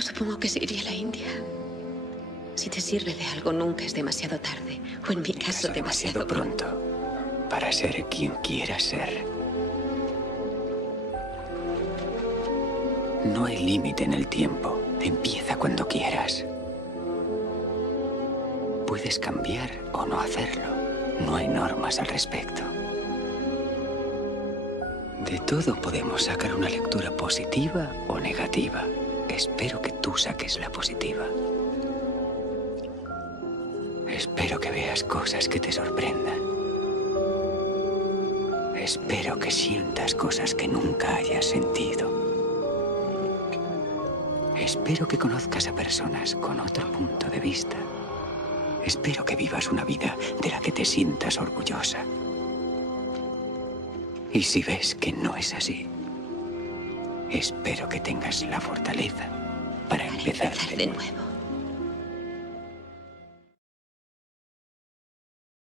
Supongo que sí iría a la India. Si te sirve de algo, nunca es demasiado tarde. O en mi caso, demasiado pronto. Para ser quien quieras ser. No hay límite en el tiempo. Empieza cuando quieras. Puedes cambiar o no hacerlo. No hay normas al respecto. De todo podemos sacar una lectura positiva o negativa. Espero que tú saques la positiva. Espero que veas cosas que te sorprendan. Espero que sientas cosas que nunca hayas sentido. Espero que conozcas a personas con otro punto de vista. Espero que vivas una vida de la que te sientas orgullosa. Y si ves que no es así, espero que tengas la fortaleza para empezar de nuevo.